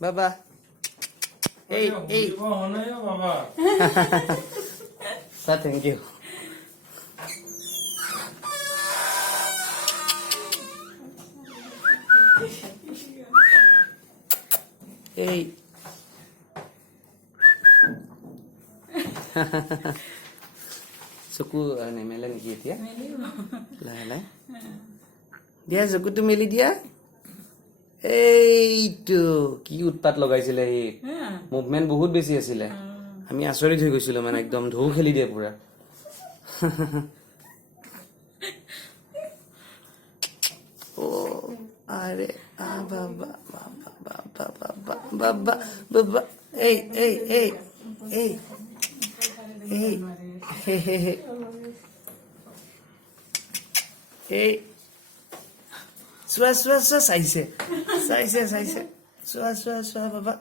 বাবা এই বাবা থ্যাংক ইউ এই চকু নেমেলে নেকি এতিয়া লাহে লাহে দিয়া চকুটো মেলি দিয়া এইটো কি উৎপাত লগাইছিলে সি মুভমেণ্ট বহুত বেছি আছিলে আমি আচৰিত হৈ গৈছিলো মানে একদম ঢৌ খেলি দিয়ে পুৰা ও আরে বাবা বাবা বাবা বাবা বাবা বাবা এই এই এই এই এই হে হে হে এই চোৱা চোৱা চোৱা চাইছে চাইছে চাইছে চোৱা চোৱা চোৱা বাবা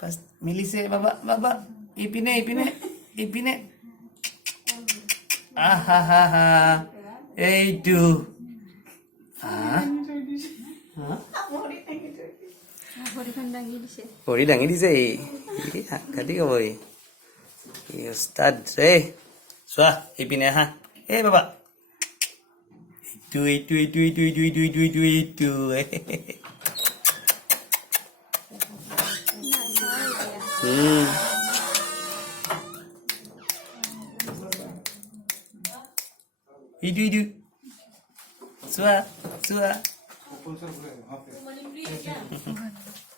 ফাৰ্ষ্ট মিলিছে বাবা বাবা ইপিনে ইপিনে ইপিনে আহা হা হা এইটো ভৰি দাঙি দিছে এই কাটি কব এই উস্তাদ ৰে চোৱা ইপিনে আহা এই বাবা এইটো এইটো এইটো এইটো এইটো এইটো এইটো এইটো এইটো এইটো এইটো চোৱা চোৱা